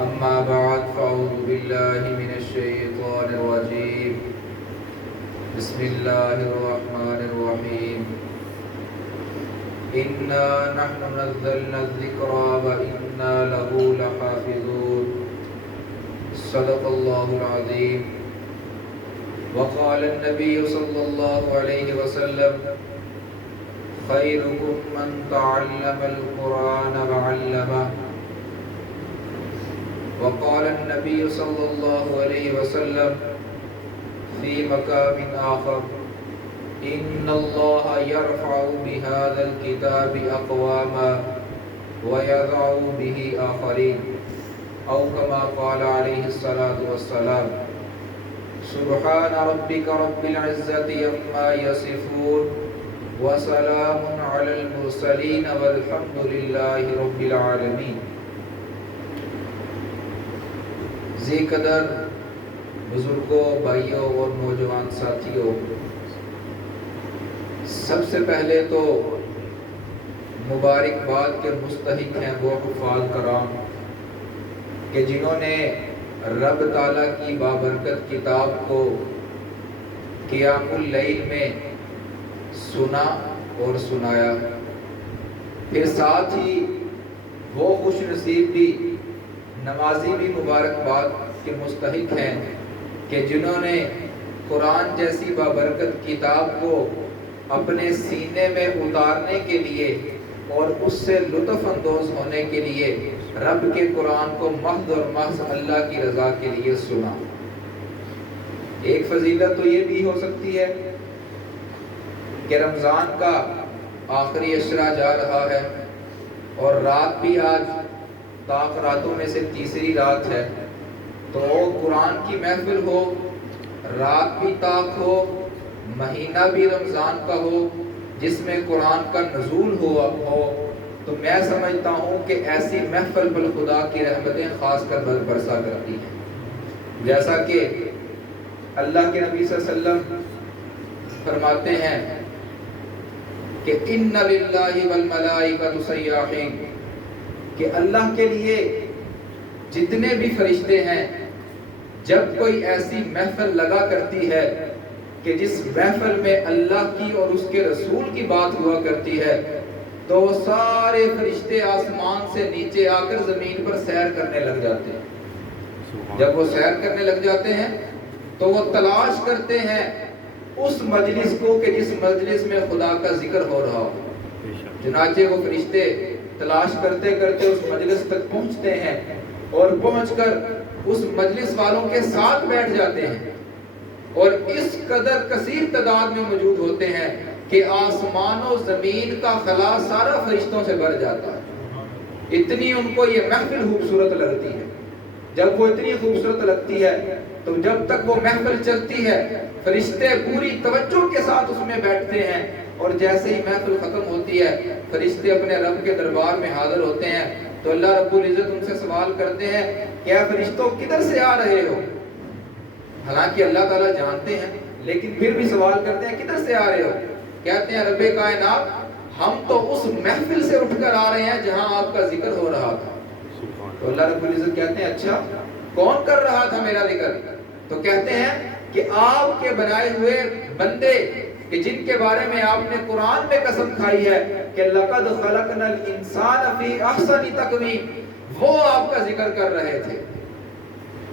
أما بعد فأعوذ بالله من الشيطان الرجيم بسم الله الرحمن الرحيم إنا نحن نزلنا الذكر وإنا له لحافظون صدق الله العظيم وقال النبي صلى الله عليه وسلم خيركم من تعلم القرآن وعلمه وقال النبي صلى الله عليه وسلم في مقام آخر إن الله يرفع بهذا الكتاب أقواما ويضع به آخرين أو كما قال عليه الصلاة والسلام سبحان ربك رب العزة عما يصفون وسلام على المرسلين والحمد لله رب العالمين. ذی قدر بزرگوں، بھائیوں اور نوجوان ساتھیوں، سب سے پہلے تو مبارکباد کے مستحق ہیں وہ حفاظ کرام کہ جنہوں نے رب تعالیٰ کی بابرکت کتاب کو قیام اللیل میں سنا اور سنایا. پھر ساتھ ہی وہ خوش نصیب بھی نمازی بھی مبارکباد کے مستحق ہیں کہ جنہوں نے قرآن جیسی بابرکت کتاب کو اپنے سینے میں اتارنے کے لیے اور اس سے لطف اندوز ہونے کے لیے رب کے قرآن کو محض اور محض اللہ کی رضا کے لیے سنا. ایک فضیلت تو یہ بھی ہو سکتی ہے کہ رمضان کا آخری عشرہ جا رہا ہے اور رات بھی آج طاق راتوں میں سے تیسری رات ہے، تو قرآن کی محفل ہو، رات بھی طاق ہو، مہینہ بھی رمضان کا ہو جس میں قرآن کا نزول ہو، تو میں سمجھتا ہوں کہ ایسی محفل بالخدا کی رحمتیں خاص کر برسا کرتی ہیں. جیسا کہ اللہ کے نبی صلی اللہ علیہ وسلم فرماتے ہیں کہ ان للہ والملائکۃ سیاحین، کہ اللہ کے لیے جتنے بھی فرشتے ہیں جب کوئی ایسی محفل لگا کرتی ہے کہ جس محفل میں اللہ کی اور اس کے رسول کی بات ہوا کرتی ہے، تو وہ سارے فرشتے آسمان سے نیچے آ کر زمین پر سیر کرنے لگ جاتے ہیں. جب وہ سیر کرنے لگ جاتے ہیں تو وہ تلاش کرتے ہیں اس مجلس کو کہ جس مجلس میں خدا کا ذکر ہو رہا ہو. چنانچہ وہ فرشتے تلاش کرتے کرتے اس مجلس تک پہنچتے ہیں اور پہنچ کر اس مجلس والوں کے ساتھ بیٹھ جاتے ہیں اور اس قدر کثیر تعداد میں موجود ہوتے ہیں کہ آسمان و زمین کا خلا سارا فرشتوں سے بھر جاتا ہے. اتنی ان کو یہ محفل خوبصورت لگتی ہے. جب وہ اتنی خوبصورت لگتی ہے تو جب تک وہ محفل چلتی ہے فرشتے پوری توجہ کے ساتھ اس میں بیٹھتے ہیں، اور جیسے ہی محفل ختم ہوتی ہے فرشتے اپنے رب کے دربار میں حاضر ہوتے ہیں تو اللہ رب العزت ان سے سوال کرتے ہیں کہ اے فرشتوں کدھر سے آ رہے ہو؟ حالانکہ اللہ تعالیٰ جانتے ہیں لیکن پھر بھی سوال کرتے ہیں کدھر سے آ رہے ہو؟ کہتے ہیں رب کائنات ہم تو اس محفل سے اٹھ کر آ رہے ہیں جہاں آپ کا ذکر ہو رہا تھا. تو اللہ رب العزت کہتے ہیں اچھا کون کر رہا تھا میرا ذکر؟ تو کہتے ہیں کہ آپ کے بنائے ہوئے بندے کہ جن کے بارے میں آپ نے قرآن میں قسم کھائی ہے کہ لَقَدْ خَلَقْنَا الْإِنسَانَ فِي أَحْسَنِ تَقْوِيمٍ، وہ آپ کا ذکر کر رہے تھے.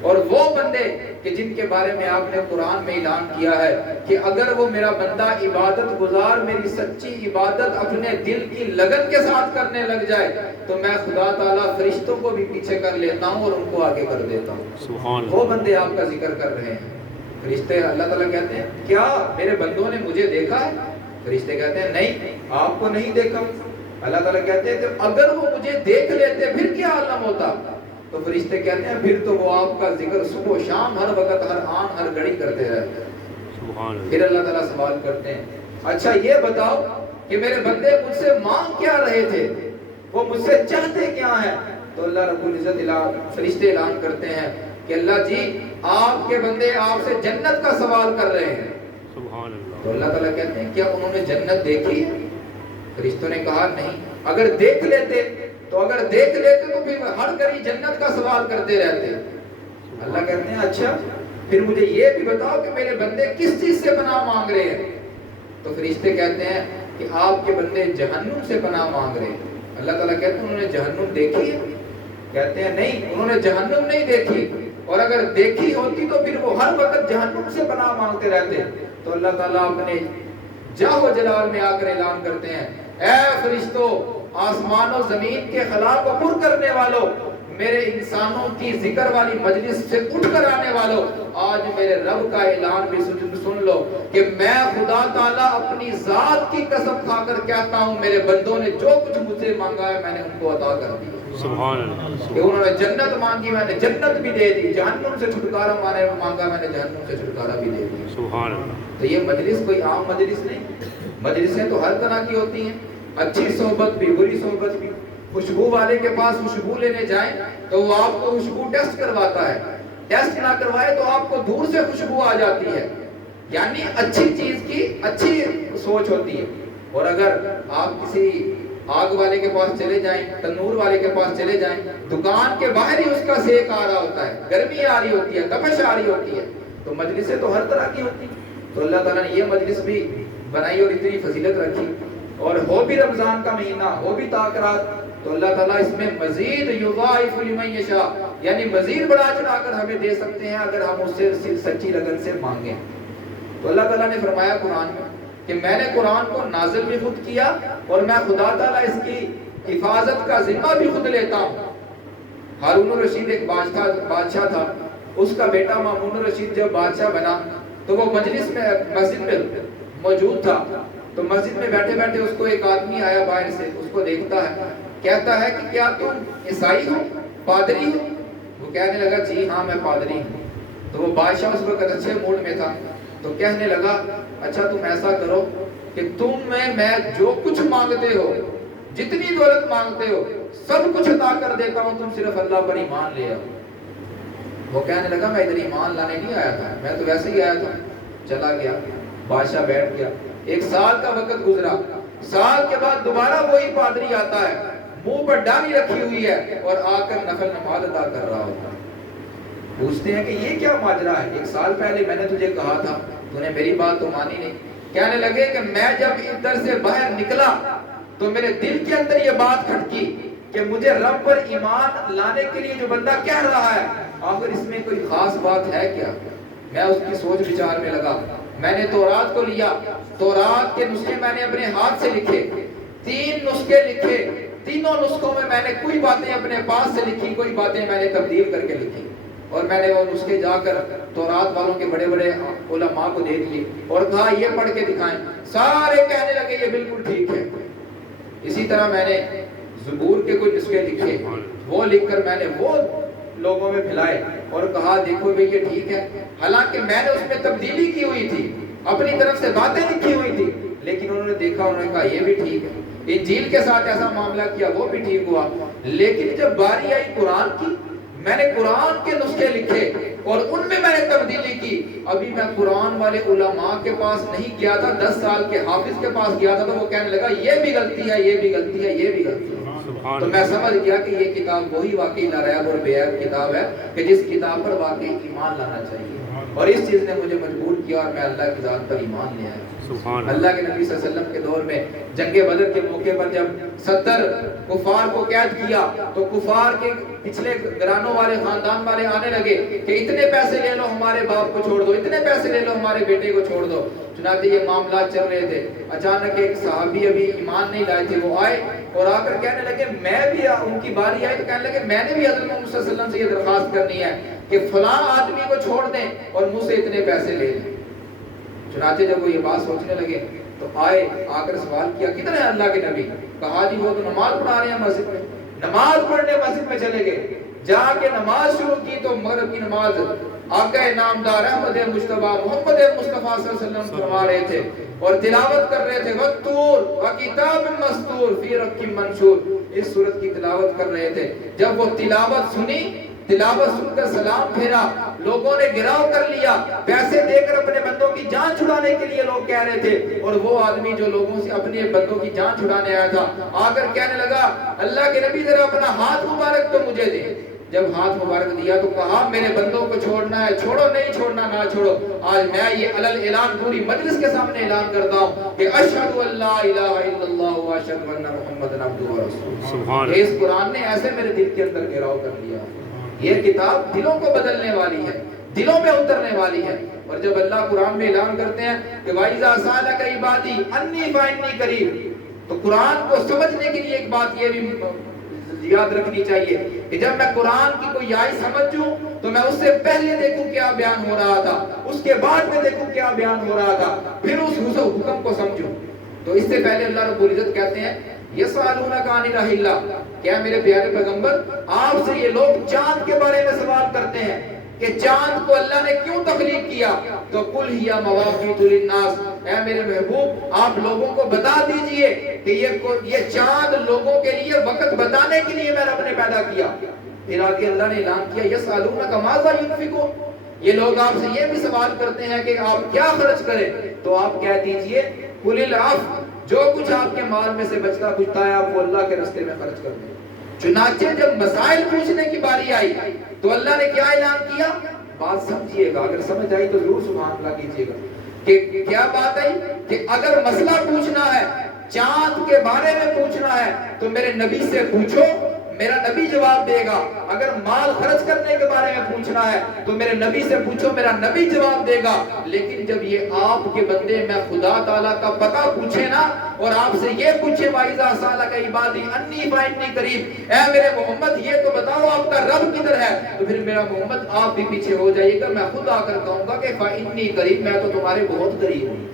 اور وہ بندے کہ جن کے بارے میں آپ نے قرآن میں اعلان کیا ہے کہ اگر وہ میرا بندہ عبادت گزار میری سچی عبادت اپنے دل کی لگن کے ساتھ کرنے لگ جائے تو میں خدا تعالیٰ فرشتوں کو بھی پیچھے کر لیتا ہوں اور ان کو آگے کر دیتا ہوں. وہ بندے آپ کا ذکر کر رہے ہیں. فرشتے اللہ تعالیٰ کہتے ہیں کیا میرے بندوں نے مجھے دیکھا ہے؟ فرشتے کہتے ہیں نہیں آپ کو نہیں دیکھا. اللہ تعالیٰ کہتے ہیں کہ اگر وہ مجھے دیکھ لیتے پھر کیا عالم ہوتا؟ تو فرشتے کہتے ہیں پھر تو وہ آپ کا ذکر صبح و شام ہر وقت ہر آن ہر گھڑی کرتے رہتے ہیں. پھر اللہ تعالیٰ سوال کرتے ہیں اچھا یہ بتاؤ کہ میرے بندے مجھ سے مانگ کیا رہے تھے، وہ مجھ سے چاہتے کیا ہیں؟ تو اللہ رب العزت فرشتے اعلان کرتے ہیں کہ اللہ جی آپ کے بندے آپ سے جنت کا سوال کر رہے ہیں. تو اللہ تعالیٰ کہتے ہیں کیا انہوں نے جنت دیکھی ہے؟ فرشتوں نے کہا نہیں. اگر دیکھ لیتے تو اگر دیکھ لیتے تو پھر ہر گھڑی جنت کا سوال کرتے رہتے. اللہ کہتے ہیں اچھا پھر مجھے یہ بھی بتاؤ کہ میرے بندے کس چیز سے پناہ مانگ رہے ہیں. تو فرشتے کہتے ہیں کہ آپ کے بندے جہنم سے پناہ مانگ رہے ہیں. اللہ تعالیٰ کہتے ہیں انہوں نے جہنم دیکھی ہے؟ کہتے ہیں نہیں, انہوں نے جہنم نہیں دیکھی, اور اگر دیکھی ہوتی تو پھر وہ ہر وقت جہنم سے پناہ مانگتے رہتے. تو اللہ تعالیٰ اپنے جاہ و جلال میں آ کر اعلان کرتے ہیں, اے فرشتوں, آسمان و زمین کے خلا کو پر کرنے والوں, میرے انسانوں کی ذکر والی مجلس سے اٹھ کر آنے والوں, آج میرے رب کا اعلان بھی سن لو کہ میں خدا تعالیٰ اپنی ذات کی قسم کھا کر کہتا ہوں میرے بندوں نے جو کچھ مجھ سے مانگا ہے میں نے ان کو عطا کر دیا. سبحان اللہ. کہ انہوں نے جنت مانگی میں نے جنت بھی دے دی, جہنم سے چھٹکارا مانگا میں نے جہنم سے چھٹکارا بھی دے دیا. سبحان اللہ. تو یہ مجلس کوئی عام مجلس نہیں, مجلسیں تو ہر طرح کی ہوتی ہیں, اچھی صحبت بھی بری صحبت بھی. خوشبو والے کے پاس خوشبو لینے جائیں تو وہ آپ کو خوشبو ٹیسٹ کرواتا ہے, ٹیسٹ نہ کروائے تو آپ کو دور سے خوشبو آ جاتی ہے. یعنی اچھی چیز کی اچھی سوچ ہوتی ہے. اور اگر آپ کسی آگ والے کے پاس چلے جائیں, تنور والے کے پاس چلے جائیں, دکان کے باہر ہی اس کا سیک آ رہا ہوتا ہے, گرمی آ رہی ہوتی ہے, تپش آ رہی ہوتی ہے. تو مجلسیں تو ہر طرح کی ہوتی ہیں. تو اللہ تعالیٰ نے یہ مجلس بھی بنائی اور اتنی فضیلت رکھی, اور ہو بھی رمضان کا مہینہ, ہو بھی تاکرات, تو اللہ تعالیٰ اس میں مزید یضاعف لمن یشاء, یعنی مزید بڑھا چڑھا کر ہمیں دے سکتے ہیں اگر ہم اس سے سچی لگن سے مانگیں. تو اللہ تعالیٰ نے فرمایا قرآن میں کہ میں نے قرآن کو نازل بھی خود کیا اور میں خدا تعالیٰ اس کی حفاظت کا ذمہ بھی خود لیتا ہوں. ہارون الرشید ایک بادشاہ تھا, اس کا بیٹا مامون الرشید جب بادشاہ بنا تو وہ مجلس میں مسجد میں موجود تھا. تو مسجد میں بیٹھے بیٹھے اس کو ایک آدمی آیا باہر سے, اس کو دیکھتا ہے, کہتا ہے کہ کیا تم عیسائی ہو, پادری ہو؟ وہ کہنے لگا جی ہاں میں پادری ہوں. تو وہ بادشاہ اس وقت اچھے موڈ میں تھا, تو کہنے لگا اچھا تم ایسا کرو کہ تم میں جو کچھ مانگتے ہو, جتنی دولت مانگتے ہو سب کچھ عطا کر دیتا ہوں, تم صرف اللہ پر ایمان لے آؤ. وہ کہنے لگا میں ادھر ایمان لانے نہیں آیا تھا, میں تو ویسے ہی آیا تھا. چلا گیا, بادشاہ بیٹھ گیا. ایک سال کا وقت گزرا, سال کے بعد دوبارہ وہی پادری آتا ہے, منہ پر ڈالی رکھی ہوئی ہے اور آ کر نفل نماز ادا کر رہا ہوتا ہے. پوچھتے ہیں کہ یہ کیا ماجرا ہے, ایک سال پہلے میں نے تجھے کہا تھا, تو نے میری بات تو مانی نہیں. کہنے لگے کہ میں جب ادھر سے باہر نکلا تو میرے دل کے اندر یہ بات کھٹکی کہ مجھے رب پر ایمان لانے کے لیے جو بندہ کہہ رہا ہے آخر اس میں کوئی خاص بات ہے کیا. میں اس کی سوچ وچار میں لگا, میں نے تورات کو لیا, تورات کے نسخے میں نے اپنے ہاتھ سے لکھے, 3 نسخے لکھے, تینوں نسخوں میں نے کوئی باتیں اپنے پاس سے لکھی, کوئی باتیں میں نے تبدیل کر کے لکھی, اور میں نے وہ نسخے جا کر تورات والوں کے بڑے بڑے علماء کو دے دیے اور کہا یہ پڑھ کے دکھائیں. سارے کہنے لگے یہ بالکل ٹھیک ہے. اسی طرح میں نے زبور کے کوئی نسخے لکھے, وہ لکھ کر میں نے وہ لوگوں میں پھیلائے اور کہا دیکھو بھئی یہ ٹھیک ہے. حالانکہ میں نے اس میں تبدیلی کی ہوئی تھی, اپنی طرف سے باتیں لکھی ہوئی تھی, لیکن انہوں نے دیکھا, انہوں نے کہا یہ بھی ٹھیک ہے. انجیل کے ساتھ ایسا معاملہ کیا, وہ بھی ٹھیک ہوا. لیکن جب باری آئی قرآن کی, میں نے قرآن کے نسخے لکھے اور ان میں نے تبدیلی کی. ابھی میں قرآن والے علماء کے پاس نہیں گیا تھا, 10 سال کے حافظ کے پاس گیا تھا, تو وہ کہنے لگا یہ بھی غلطی ہے, یہ بھی غلطی ہے, یہ بھی غلطی ہے. تو میں سمجھ گیا کہ یہ کتاب وہی واقعی لاریب اور بے عیب کتاب ہے کہ جس کتاب پر واقعی ایمان لانا چاہیے. اور اس چیز نے مجھے مجبور کیا اور میں اللہ کی ذات پر ایمان لے آیا. اللہ کے نبی صلی اللہ علیہ وسلم کے دور میں جنگ بدر کے موقع پر جب 70 کفار کو قید کیا تو کفار کے پچھلے گھرانوں والے خاندان والے آنے لگے کہ اتنے پیسے لے لو ہمارے باپ کو چھوڑ دو, اتنے پیسے لے لو ہمارے بیٹے کو چھوڑ دو. چنانچہ یہ معاملات چل رہے تھے. اچانک ایک صحابی ابھی ایمان نہیں لائے تھے, وہ آئے اور آ کر کہنے لگے, میں بھی ان کی باری آئی تو کہنے لگے میں نے بھی حضرت محمد صلی اللہ علیہ وسلم سے یہ درخواست کرنی ہے کہ فلاں آدمی کو چھوڑ دیں اور مجھ سے اتنے پیسے لے لیں. چنانچہ جب وہ یہ بات سوچنے لگے تو آئے, آ کر سوال کیا کدھر ہے اللہ کے نبی؟ کہا جی وہ تو نماز پڑھا رہے ہیں مسجد میں. نماز پڑھنے مسجد میں چلے گئے, جا کے نماز شروع کی تو مغرب کی نماز آقا نامدار احمد مصطفیٰ محمد مصطفیٰ صلی اللہ علیہ وسلم فرما رہے تھے اور تلاوت کر رہے تھے, وَالطُّورِ وَكِتَابٍ مَّسْطُورٍ فِي رَقٍّ مَّنشُورٍ, اس سورت کی تلاوت کر رہے تھے. جب وہ تلاوت سنی تلاوت سن کر سلام پھیرا، لوگوں نے گراؤ کر لیا، پیسے دے کر اپنے بندوں کی جان چھڑانے کے لیے لوگ کہہ رہے تھے، اور وہ آدمی جو لوگوں سے اپنے بندوں کی جان چھڑانے آیا تھا آ کر کہنے لگا اللہ کے نبی ذرا اپنا ہاتھ مبارک تو مجھے دے۔ جب ہاتھ مبارک دیا تو کہا میرے بندوں کو چھوڑنا ہے چھوڑو، نہیں چھوڑنا نہ چھوڑو۔ آج میں یہ علل اعلان پوری مجلس کے سامنے اعلان کرتا ہوں کہ اشہد ان لا الہ الا اللہ و اشہد ان محمد عبدہ و رسولہ۔ اس قرآن نے ایسے میرے دل کے اندر گھیراؤ کر لیا۔ یہ کتاب دلوں کو بدلنے والی ہے، دلوں میں اترنے والی ہے۔ اور جب اللہ قرآن میں اعلان کرتے ہیں کہ وَإِذَا سَأَلَكَ عِبَادِي عَنِّي فَإِنِّي قَرِيبٌ، تو قرآن کو سمجھنے کے لیے ایک بات یہ بھی یاد رکھنی چاہیے کہ جب میں قرآن کی کوئی آیت سمجھوں تو میں اس سے پہلے دیکھوں کیا بیان ہو رہا تھا، اس کے بعد میں دیکھوں کیا بیان ہو رہا تھا، پھر اس حکم کو سمجھوں۔ تو اس سے پہلے اللہ رب العزت کہتے ہیں یسألونک عن الأہلہ، کیا میرے پیارے پیغمبر آپ سے یہ لوگ چاند کے بارے میں سوال کرتے ہیں کہ چاند کو اللہ نے کیوں تخلیق کیا؟ تو قل ہی مواقیت للناس، اے میرے محبوب آپ لوگوں کو بتا دیجئے کہ یہ چاند لوگوں کے لیے وقت بتانے کے لیے میں رب نے پیدا کیا۔ پھر آگے اللہ نے اعلان کیا یسألونک ماذا ينفقون، یہ لوگ آپ سے یہ بھی سوال کرتے ہیں کہ آپ کیا خرچ کریں، تو آپ کہہ دیجئے قل العفو، جو کچھ آپ کے مال میں سے بچتا کچھ ہے آپ کو اللہ کے راستے میں خرچ کر دیں۔ چنانچہ جب مسائل پوچھنے کی باری آئی تو اللہ نے کیا اعلان کیا؟ بات سمجھیے گا، اگر سمجھ آئی تو ضرور سبحان اللہ کیجئے گا کہ کیا بات آئی کہ اگر مسئلہ پوچھنا ہے، چاند کے بارے میں پوچھنا ہے تو میرے نبی سے پوچھو، میرا نبی جواب دے گا۔ اگر مال خرچ کرنے کے بارے میں پوچھنا ہے تو میرے نبی سے پوچھو، میرا نبی جواب دے گا۔ لیکن جب یہ آپ کے بندے میں خدا تعالیٰ کا پتہ پوچھے نا، اور آپ سے یہ پوچھے وَإِذَا سَأَلَكَ عِبَادِي عَنِّي فَإِنِّي قَرِيبٌ، اے میرے محمد یہ تو بتاؤ آپ کا رب کدھر ہے، تو پھر میرا محمد آپ بھی پیچھے ہو جائیے گا، میں خود آ کر کہوں گا کہ فَإِنِّي قَرِيبٌ، میں تو تمہارے بہت قریب ہوں۔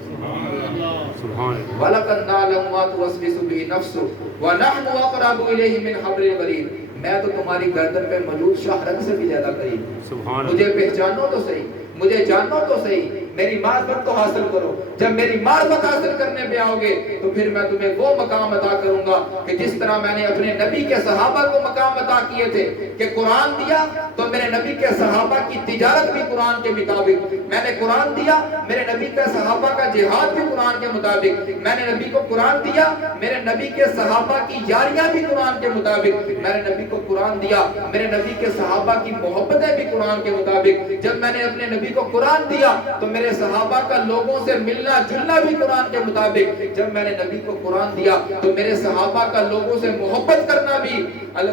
وَلَقَدْ نَعْلَمُ مَا تُوَسْوِسُ بِهِ نَفْسُكَ وَنَحْنُ أَقْرَبُ إِلَيْهِ مِنْ حَبْلِ الْوَرِيدِ، میں تو تمہاری گردن پہ موجود شاہ رگ سے بھی زیادہ قریب ہوں۔ مجھے پہچانو تو صحیح، مجھے جانو تو صحیح، میری معرفت تو حاصل کرو۔ جب میری معرفت حاصل کرنے پہ آؤ گے تو پھر میں تمہیں وہ مقام عطا کروں گا کہ جس طرح میں نے اپنے نبی کے صحابہ کو مقام عطا کیے تھے کہ قرآن دیا تو میرے نبی کے صحابہ کی تجارت بھی قرآن کے مطابق، میں نے قرآن دیا میرے نبی کے صحابہ کا جہاد بھی قرآن کے مطابق، میں نے نبی کو قرآن دیا میرے نبی کے صحابہ کی یاریاں بھی قرآن کے مطابق، میں نے نبی کو قرآن دیا میرے نبی کے صحابہ کی محبتیں بھی قرآن کے مطابق، جب میں نے اپنے نبی کو قرآن دیا تو میرے صحابہ کا لوگوں سے ملنا جلنا بھی قرآن کے مطابق، جب میں نے نبی کو قرآن دیا تو میرے صحابہ کا لوگوں سے محبت کرنا بھی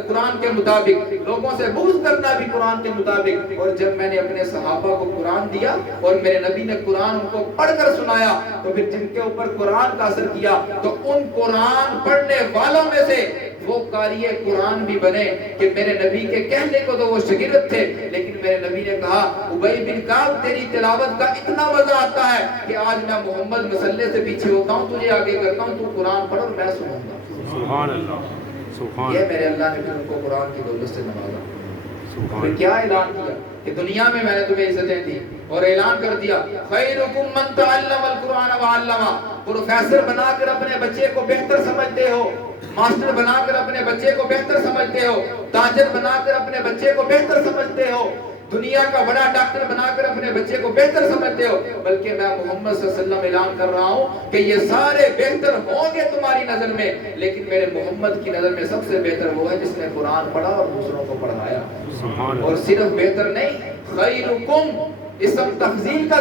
قرآن کے مطابق، لوگوں سے بغض کرنا بھی قرآن کے مطابق، اور جب میں نے اپنے صحابہ کو قرآن دیا اور میرے نبی نے قرآن ان کو پڑھ کر سنایا تو پھر جن کے اوپر قرآن کا اثر کیا تو ان قرآن پڑھنے والوں میں سے وہ قاری قرآن بھی بنے کہ میرے نبی کے کہنے کو تو وہ شاگرد تھے، لیکن میرے نبی نے کہا ابی بن کعب تیری تلاوت کا اتنا مزہ آتا ہے کہ آج میں محمد مسلح سے پیچھے ہوتا ہوں، تجھے آگے کرتا ہوں، تو قرآن پڑھ اور میں سنوں گا۔ سبحان اللہ، سبحان یہ میرے اللہ نے پھر ان کو قرآن کی دولت سے نوازا۔ پھر کیا اعلان کیا کہ دنیا میں میں نے تمہیں عزتیں دی اور اعلان کر دیا خیرکم من تعلم القرآن وعلمہ، پروفیسر بنا کر اپنے بچے کو بہتر سمجھتے ہو، ماسٹر بنا کر اپنے بچے کو بہتر سمجھتے ہو، تاجر بنا کر اپنے بچے کو بہتر سمجھتے ہو، دنیا کا بڑا ڈاکٹر بنا کر اپنے بچے کو بہتر سمجھتے ہو، بلکہ میں محمد صلی اللہ علیہ وسلم اعلان کر رہا ہوں کہ یہ سارے بہتر ہوں گے تمہاری نظر میں، لیکن میرے محمد کی نظر میں سب سے بہتر وہ ہے جس نے قرآن پڑھا اور دوسروں کو پڑھایا۔ اور صرف بہتر نہیں، خیرکم اسم تفضیل کا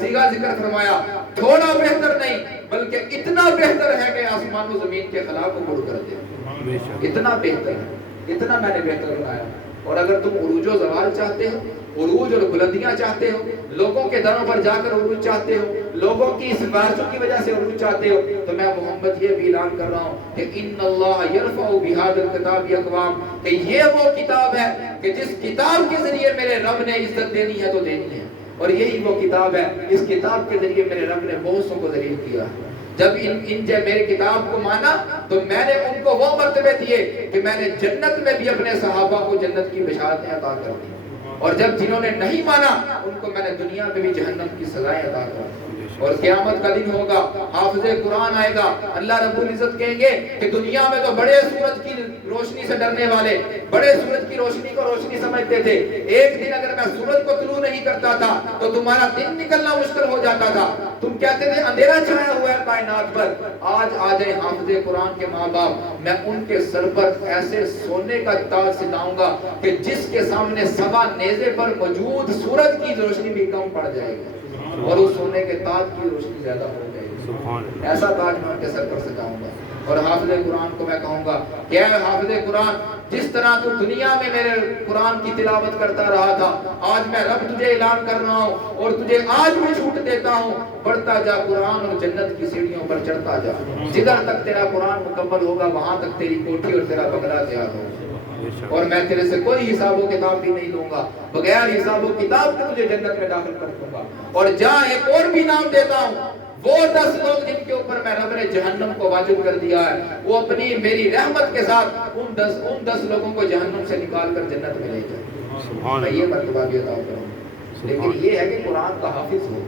صیغہ ذکر فرمایا، تھوڑا بہتر نہیں بلکہ اتنا بہتر ہے کہ آسمان و زمین کے خلا کو مڑ کر دے، اتنا بہتر ہے، اتنا میں نے بہتر بنایا۔ اور اگر تم عروج و زوال چاہتے ہو، عروج اور بلندیاں چاہتے ہو، لوگوں کے دروں پر جا کر عروج چاہتے ہو، لوگوں کی سفارشوں کی وجہ سے عروج چاہتے ہو، تو میں محمد یہ بھی اعلان کر رہا ہوں کہ ان اللہ یرفع بہذا الکتاب اقوام، کہ یہ وہ کتاب ہے کہ جس کتاب کے ذریعے میرے رب نے عزت دینی ہے تو دینی ہے، اور یہی وہ کتاب ہے، اس کتاب کے ذریعے میرے رب نے بہت سو کو ذلیل کیا۔ جب ان میرے کتاب کو مانا تو میں نے ان کو وہ مرتبے دیے کہ میں نے جنت میں بھی اپنے صحابہ کو جنت کی بشارتیں عطا کر دی، اور جب جنہوں نے نہیں مانا ان کو میں نے دنیا میں بھی جہنم کی سزائیں عطا کر دی۔ اور قیامت کا دن ہوگا، حافظ قرآن آئے گا، اللہ رب العزت کہیں گے کہ دنیا میں تو بڑے سورج کی روشنی سے ڈرنے والے، بڑے سورج کی روشنی کو روشنی کرتے تھے. ایک دن اگر میں سورج کو طلوع نہیں کرتا تھا تو تمہارا دن نکلنا مشکل ہو جاتا تھا. تم کہتے تھے اندھیرا چھایا ہوا ہے کائنات پر. آج آ جائے حافظ قرآن کے ماں باپ, میں ان کے سر پر ایسے سونے کا تاج سجاؤں گا کہ جس کے سامنے سوا نیزے پر موجود سورج کی روشنی بھی کم پڑ جائے گی اور اس سونے کے تاج کی روشنی زیادہ پڑ جائے گی. ایسا تاج میں ان کے سر پر سجاؤں گا. اور حافظ قرآن کو میں کہوں گا کہ اے حافظ قرآن, جس طرح تو دنیا میں میرے قرآن کی تلاوت کرتا رہا تھا, آج میں رب تجھے اعلان کر رہا ہوں اور تجھے آج بھی چھوٹ دیتا ہوں, بڑھتا جا قرآن اور جنت کی سیڑھیوں پر چڑھتا جا. جدھر تک تیرا قرآن مکمل ہوگا وہاں تک تیری کوٹھی اور تیرا بنگلہ تیار ہوگا, اور میں تیرے سے کوئی حساب و کتاب بھی نہیں دوں گا. بغیر حساب و کتاب کے تجھے جنت میں داخل کر دوں گا. اور جہاں ایک اور بھی نام دیتا ہوں, وہ 10 لوگ جن کے اوپر میں رب نے جہنم کو واجب کر دیا ہے, وہ اپنی میری رحمت کے ساتھ ان 10 لوگوں کو جہنم سے نکال کر جنت میں لے جائے. میں یہ مرتبہ بھی عطا کروں. لیکن یہ ہے کہ قرآن کا حافظ ہو,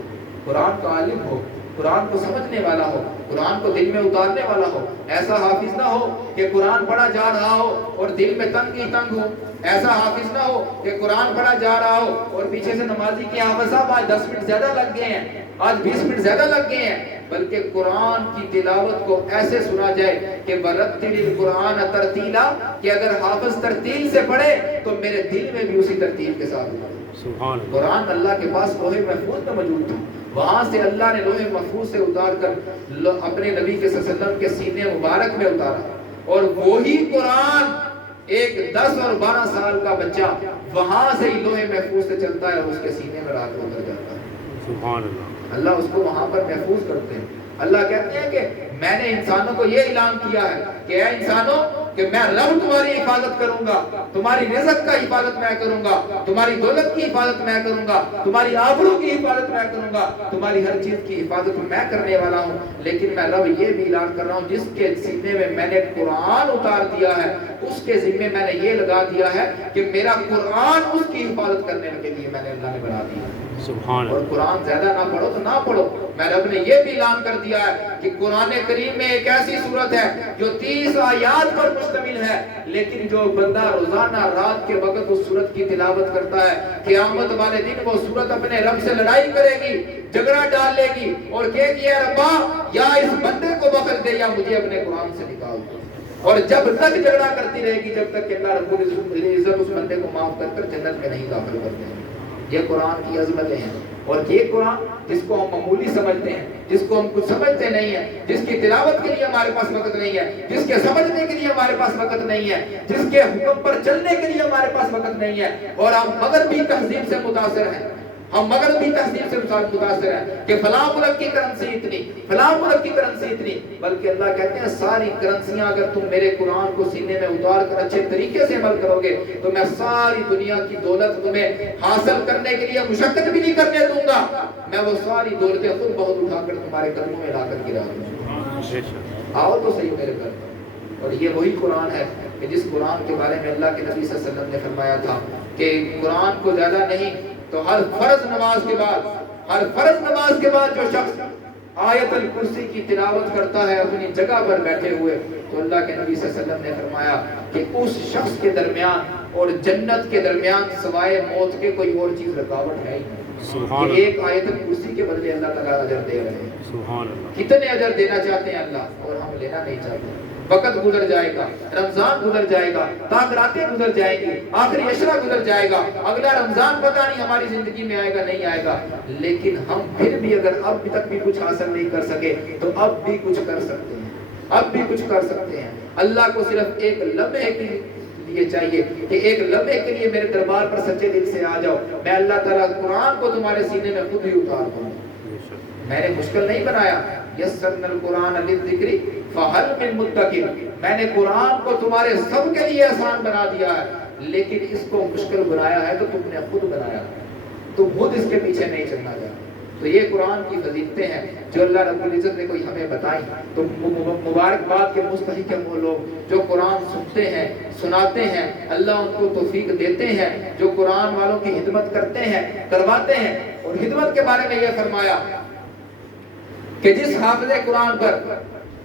قرآن کا عالم ہو, قرآن کو سمجھنے والا ہو, قرآن کو دل میں اتارنے والا ہو. ایسا حافظ نہ ہو کہ قرآن پڑھا جا رہا ہو اور دل میں تنگ ہی تنگ ہو. ایسا حافظ نہ ہو کہ قرآن پڑھا جا رہا ہو اور پیچھے سے نمازی کی حافظ صاحب آج 10 منٹ زیادہ لگ گئے ہیں, آج 20 منٹ زیادہ لگ گئے ہیں. بلکہ قرآن کی تلاوت کو ایسے سنا جائے کہ وَرَتِّلِ الْقُرْآنَ تَرْتِيلًا, کہ اگر حافظ ترتیل سے پڑھے تو میرے دل میں بھی اسی ترتیل کے ساتھ پڑھے. قرآن اللہ کے پاس لوح محفوظ میں موجود تھا, وہاں سے اللہ نے لوح محفوظ سے اتار کر اپنے نبی کے صلی اللہ علیہ وسلم کے سینے مبارک میں اتارا. اور وہی قرآن ایک 10 اور 12 سال کا بچہ وہاں سے ہی لوح محفوظ سے چلتا ہے اور اس کے سینے میں رات اتر جاتا ہے. سبحان اللہ. اللہ اس کو وہاں پر محفوظ کرتے ہیں. اللہ کہتے ہیں کہ میں نے انسانوں کو یہ اعلان کیا ہے کہ اے انسانوں, کہ میں رب تمہاری حفاظت کروں گا, تمہاری رزق کا حفاظت میں کروں گا, تمہاری دولت کی حفاظت میں کروں گا, تمہاری آبرو کی حفاظت میں کروں گا, تمہاری ہر چیز کی حفاظت میں کرنے والا ہوں. لیکن میں رب یہ بھی اعلان کر رہا ہوں, جس کے سینے میں نے قرآن اتار دیا ہے اس کے ذمے میں نے یہ لگا دیا ہے کہ میرا قرآن اس کی حفاظت کرنے کے لیے میں نے اللہ نے بنا دیا. اور قرآن زیادہ نہ پڑھو تو نہ پڑھو. میں رب نے یہ بھی اعلان کر دیا ہے کہ قرآن کریم میں ایک ایسی صورت ہے جو 30 آیات پر مشتمل ہے, لیکن جو بندہ روزانہ رات کے وقت اس صورت کی تلاوت کرتا ہے, قیامت والے دن وہ صورت اپنے رب سے لڑائی کرے گی, جھگڑا ڈال لے گی اور کہے گی اے ربا یا اس بندے کو بخش دے یا مجھے اپنے قرآن سے نکال دے. اور جب تک جھگڑا کرتی رہے گی جب تک کہ اللہ رب العزت اس بندے کو معاف کر کر جنت میں نہیں داخل کرتے ہیں. یہ قرآن کی عظمتیں ہیں. اور یہ قرآن جس کو ہم معمولی سمجھتے ہیں, جس کو ہم کچھ سمجھتے نہیں ہیں, جس کی تلاوت کے لیے ہمارے پاس وقت نہیں ہے, جس کے سمجھنے کے لیے ہمارے پاس وقت نہیں ہے, جس کے حکم پر چلنے کے لیے ہمارے پاس وقت نہیں ہے, اور ہم مغربی تہذیب سے متاثر ہیں, ہم مغربی تہذیب سے متاثر ہیں کہ فلاں ملک کی کرنسی اتنی, فلاں ملک کی کرنسی اتنی. بلکہ اللہ کہتے ہیں ساری کرنسیاں اگر تم میرے قرآن کو سینے میں اتار کر اچھے طریقے سے عمل کرو گے تو میں ساری دنیا کی دولت تمہیں حاصل کرنے کے لیے مشقت بھی نہیں کرنے دوں گا, میں وہ ساری دولتیں خود بہت اٹھا کر تمہارے قدموں میں لا کر گرا دوں گا. آؤ تو صحیح میرے گھر. اور یہ وہی قرآن ہے کہ جس قرآن کے بارے میں اللہ کے نبی صلی اللہ علیہ وسلم نے فرمایا تھا کہ قرآن کو زیادہ نہیں تو ہر فرض نماز کے بعد جو شخص آیت الکرسی کی تلاوت کرتا ہے اپنی جگہ پر بیٹھے ہوئے, تو اللہ کے نبی صلی اللہ علیہ وسلم نے فرمایا کہ اس شخص کے درمیان اور جنت کے درمیان سوائے موت کے کوئی اور چیز رکاوٹ ہے ہی نہیں. ایک آیت الکرسی کے بدلے اللہ تعالیٰ اجر دے رہے ہیں. کتنے اجر دینا چاہتے ہیں اللہ, اور ہم لینا نہیں چاہتے. وقت گزر جائے گا, رمضان گزر جائے گا, راتیں گزر جائیں گی, آخری عشرہ گزر جائے گا, اگلا رمضان پتہ نہیں ہماری زندگی میں آئے گا نہیں آئے گا, لیکن ہم پھر بھی اگر اب تک بھی کچھ حاصل نہیں کر سکے تو اب بھی کچھ کر سکتے ہیں, اب بھی کچھ کر سکتے ہیں. اللہ کو صرف ایک لمحے کے لیے چاہیے کہ ایک لمحے کے لیے میرے دربار پر سچے دل سے آ جاؤ, میں اللہ تعالیٰ قرآن کو تمہارے سینے میں خود ہی اتار دوں. میں نے مشکل نہیں بنایا. یسرنا القرآن للذکر فہل من مدکر, میں نے قرآن کو تمہارے سب کے لیے آسان بنا دیا ہے, لیکن اس کو مشکل بنایا ہے تو تم نے خود بنایا, تم خود اس کے پیچھے نہیں چلنا چاہتے. تو یہ قرآن کی فضیلتیں ہیں جو اللہ رب العزت نے کوئی ہمیں بتائی. تو مبارکباد کے مستحق ہیں وہ لوگ جو قرآن سنتے ہیں, سناتے ہیں, اللہ ان کو توفیق دیتے ہیں, جو قرآن والوں کی خدمت کرتے ہیں, کرواتے ہیں. اور خدمت کے بارے میں یہ فرمایا کہ جس حافظ قرآن پر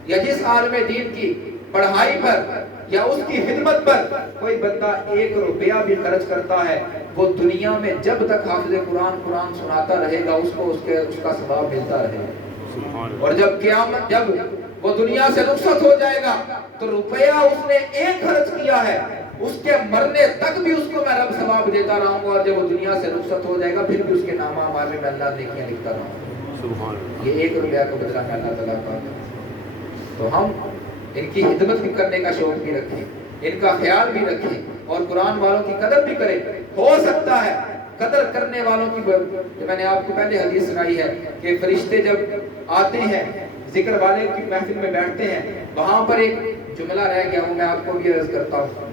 یا جس عالم دین کی پڑھائی پر یا اس کی خدمت پر کوئی بندہ 1 روپیہ بھی خرچ کرتا ہے، وہ دنیا میں جب تک حافظ قرآن سناتا رہے گا اس کو اس کا ثواب ملتا رہے گا، اور جب قیامت جب وہ دنیا سے رخصت ہو جائے گا تو روپیہ اس نے 1 خرچ کیا ہے، اس کے مرنے تک بھی اس کو میں رب ثواب دیتا رہوں گا، اور جب وہ دنیا سے رخصت ہو جائے گا پھر بھی اس کے نامہ ہمارے میں اللہ نیکیاں لکھتا رہوں گا۔ یہ 1 روپیہ کا بدلہ میں اللہ تعالیٰ کا۔ تو ہم ان کی خدمت بھی کرنے کا شوق بھی رکھیں، ان کا خیال بھی رکھیں، اور قرآن والوں کی قدر بھی کریں۔ ہو سکتا ہے قدر کرنے والوں کی، میں نے آپ کو پہلے حدیث سنائی ہے کہ فرشتے جب آتے ہیں ذکر والے کی محفل میں بیٹھتے ہیں، وہاں پر ایک جملہ رہ گیا، وہ میں آپ کو بھی عرض کرتا ہوں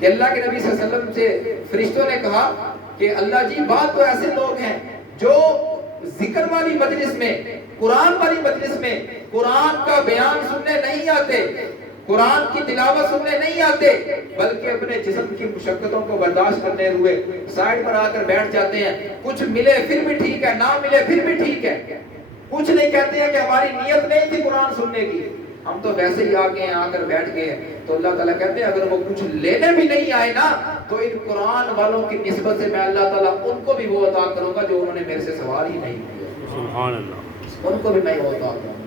کہ اللہ کے نبی صلی اللہ علیہ وسلم سے فرشتوں نے کہا کہ اللہ جی بات تو ایسے لوگ ہیں جو ذکر والی مجلس میں، قرآن والی مجلس میں قرآن کا بیان سننے نہیں آتے، قرآن کی تلاوت سننے نہیں آتے، بلکہ اپنے جسم کی مشقتوں کو برداشت کرنے ہوئے سائیڈ پر آ کر بیٹھ جاتے ہیں، کچھ ملے پھر بھی ٹھیک ہے، نہ ملے پھر بھی ٹھیک ہے، کچھ نہیں کہتے ہیں کہ ہماری نیت نہیں تھی قرآن سننے کی، ہم تو ویسے ہی آگے ہیں، آ کر بیٹھ گئے ہیں۔ تو اللہ تعالیٰ کہتے ہیں اگر وہ کچھ لینے بھی نہیں آئے نا تو ان قرآن والوں کی نسبت سے میں اللہ تعالیٰ ان کو بھی وہ عطا کروں گا جو انہوں نے میرے سے سوال ہی نہیں کیا، سبحان اللہ، ان کو بھی میں وہ عطا کروں گا۔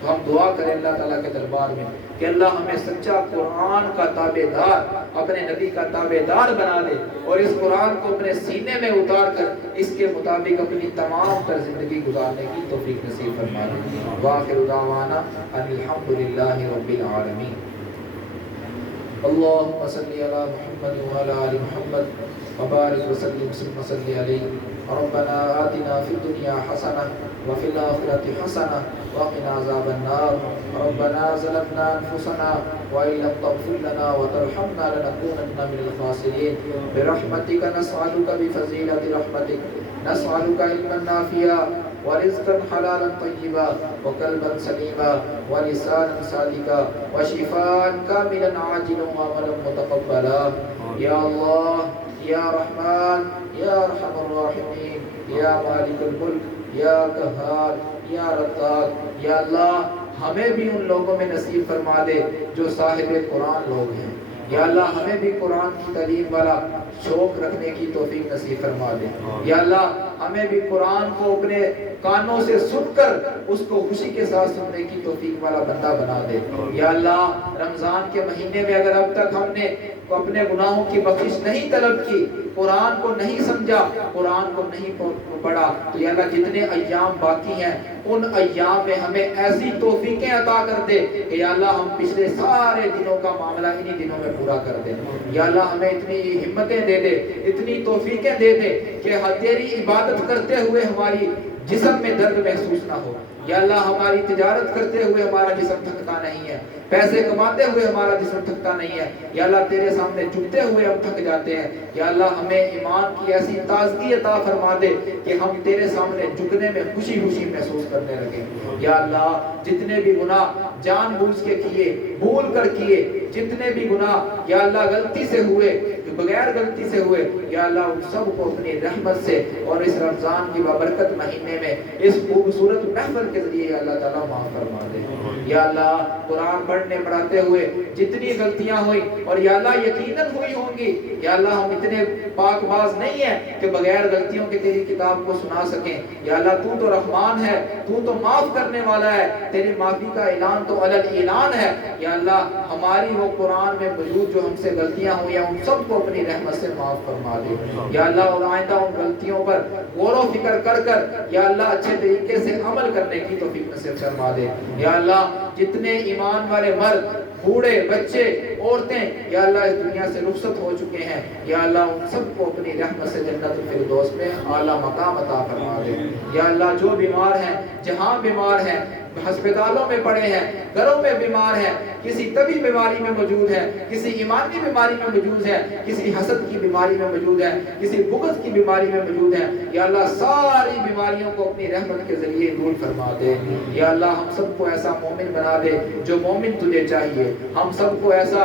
تو ہم دعا کریں اللہ تعالیٰ کے دربار میں کہ اللہ ہمیں سچا قرآن کا تابع دار، اپنے نبی کا تابع دار بنا دے، اور اس قرآن کو اپنے سینے میں اتار کر اس کے مطابق اپنی تمام تر زندگی گزارنے کی توفیق نصیب فرما دے۔ وآخر دعوانا ان الحمد للہ رب العالمین۔ اللهم صل على محمد وعلى آل محمد وبارك وسلم وصل عليه۔ ربنا آتنا في الدنيا حسنة وفي الآخرة حسنة وقنا عذاب النار۔ ربنا ظلمنا أنفسنا وإن لم تغفر لنا وترحمنا لنكونن من الخاسرين۔ برحمتك نسألك بفضيلة رحمتك، نسألك علما نافعا ورزقا حلالا طيبا وقلبا سليما ولسانا صادقا وشفاء كاملا عاجلا وعملا متقبلا۔ یا اللہ، یا رحمان، یا ارحم الراحمین، یا مالک الملک، یا قہار، یا رزاق، یا اللہ ہمیں بھی ان لوگوں میں نصیب فرما دے جو صاحب قرآن لوگ ہیں۔ یا اللہ ہمیں بھی قرآن کی تعلیم والا شوق رکھنے کی توفیق نصیب فرما دے۔ یا اللہ ہمیں بھی قرآن کو اپنے کانوں سے سن کر اس کو خوشی کے ساتھ سننے کی توفیق والا بندہ بنا دے۔ یا اللہ رمضان کے مہینے میں اگر اب تک ہم نے اپنے گناہوں کی بخشش نہیں طلب کی، قرآن کو نہیں سمجھا، قرآن کو نہیں پڑھا، تو یا اللہ جتنے ایام باقی ہیں ان ایام میں ہمیں ایسی توفیقیں عطا کر دے کہ یا اللہ ہم پچھلے سارے دنوں کا معاملہ انہی دنوں میں پورا کر دیں۔ یا اللہ ہمیں اتنی ہمتیں دے دے، اتنی توفیقیں دے دے کہ تیری عبادت کرتے ہوئے ہماری جسم میں درد محسوس نہ ہو۔ یا اللہ ہماری تجارت کرتے ہوئے ہمارا جسم تھکتا نہیں ہے، پیسے کماتے ہوئے ہمارا جسم تھکتا نہیں ہے۔ یا اللہ تیرے سامنے جھکتے ہوئے ہم تھک جاتے ہیں۔ یا اللہ ہمیں ایمان کی ایسی تازگی عطا فرما دے کہ ہم تیرے سامنے جھکنے میں خوشی خوشی محسوس کرنے لگے۔ یا اللہ جتنے بھی گناہ جان بوجھ کے کیے، بھول کر کیے، جتنے بھی گناہ یا اللہ غلطی سے ہوئے، بغیر غلطی سے ہوئے، یا اللہ ان سب کو اپنی رحمت سے اور اس رمضان کی بابرکت مہینے میں اس خوبصورت محفل کے ذریعے اللہ تعالیٰ معاف فرما دے۔ یا اللہ قرآن پڑھنے پڑھاتے ہوئے جتنی غلطیاں ہوئی اور یا اللہ یقیناً ہوئی ہوں گی، یا اللہ ہم اتنے پاک باز نہیں ہیں کہ بغیر غلطیوں کے تیری کتاب کو سنا سکیں۔ یا اللہ تو تو رحمان ہے، تو تو معاف کرنے والا ہے، تیری معافی کا اعلان تو علل اعلان ہے۔ یا اللہ ہماری وہ قرآن میں موجود جو ہم سے غلطیاں ہوئی ہیں ان سب کو اپنی رحمت سے معاف فرما دے۔ یا اللہ اور آئندہ ان غلطیوں پر غور و فکر کر کر یا اللہ اچھے طریقے سے عمل کرنے کی توفیق نصیب فرما دے۔ یا اللہ جتنے ایمان والے مرد، بوڑھے، بچے، عورتیں یا اللہ اس دنیا سے رخصت ہو چکے ہیں، یا اللہ ان سب کو اپنی رحمت سے جنت الفردوس میں اعلیٰ مقام عطا فرما دے۔ یا اللہ جو بیمار ہیں، جہاں بیمار ہیں، ہسپتالوں میں پڑے ہیں، گھروں میں بیمار ہیں، کسی طبی بیماری میں موجود ہے، کسی ایمانی بیماری میں موجود ہے، کسی حسد کی بیماری میں موجود ہے، کسی بغض کی بیماری میں موجود ہے، یا اللہ ساری بیماریوں کو اپنی رحمت کے ذریعے دور فرما دے۔ یا اللہ ہم سب کو ایسا مومن بنا دے جو مومن تجھے چاہیے، ہم سب کو ایسا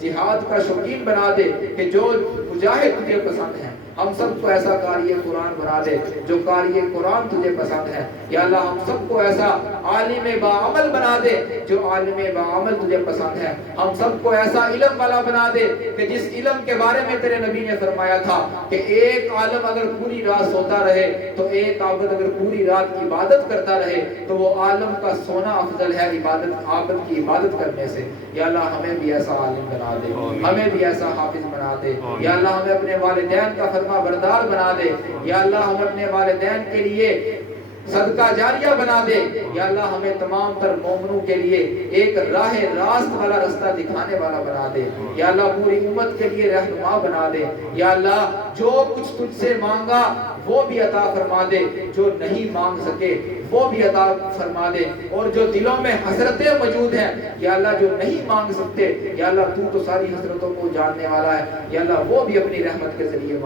جہاد کا شوقین بنا دے کہ جو مجاہد تجھے پسند ہیں، ہم سب کو ایسا قاری قرآن بنا دے جو قاری قرآن تجھے پسند ہے یا اللہ ہم سب کو ایسا عالم باعمل بنا دے جو عالم باعمل تجھے پسند ہے ہم سب کو ایسا علم والا بنا دے کہ جس علم کے بارے میں تیرے نبی نے فرمایا تھا کہ ایک عالم اگر پوری رات سوتا رہے تو ایک عابد اگر پوری رات عبادت کرتا رہے تو وہ عالم کا سونا افضل ہے عابد کی عبادت کرنے سے یا اللہ ہمیں بھی ایسا عالم بنا دے ہمیں بھی ایسا حافظ بنا دے یا اللہ ہمیں اپنے والدین کا فرما بردار بنا دے یا اللہ ہمیں اپنے والدین کے لیے صدقہ جاریہ بنا دے یا اللہ ہمیں تمام تر مومنوں کے لیے ایک راہ راست والا رستہ دکھانے والا بنا دے یا اللہ پوری امت کے لیے رہنما بنا دے یا اللہ جو کچھ تجھ سے مانگا وہ بھی عطا فرما دے جو نہیں مانگ سکے وہ بھی عطا فرما دے اور جو دلوں میں حسرتیں موجود ہیں یا اللہ جو نہیں مانگ سکتے یا اللہ تو ساری حسرتوں کو جاننے والا ہے یا اللہ وہ بھی اپنی رحمت کے ذریعے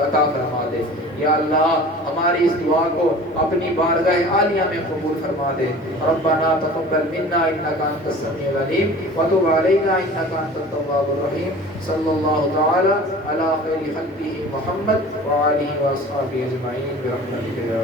عطا فرما دے یا اللہ ہماری اس دعا کو اپنی بارگاہ عالیہ میں قبول فرما دے ربنا تقبل منا انک انت السمیع العلیم وتب علینا انک انت التواب الرحیم صلی اللہ تعالی علی خیر خلقہ محمد وآلہ واصحابہ اجمعین برحمتک یا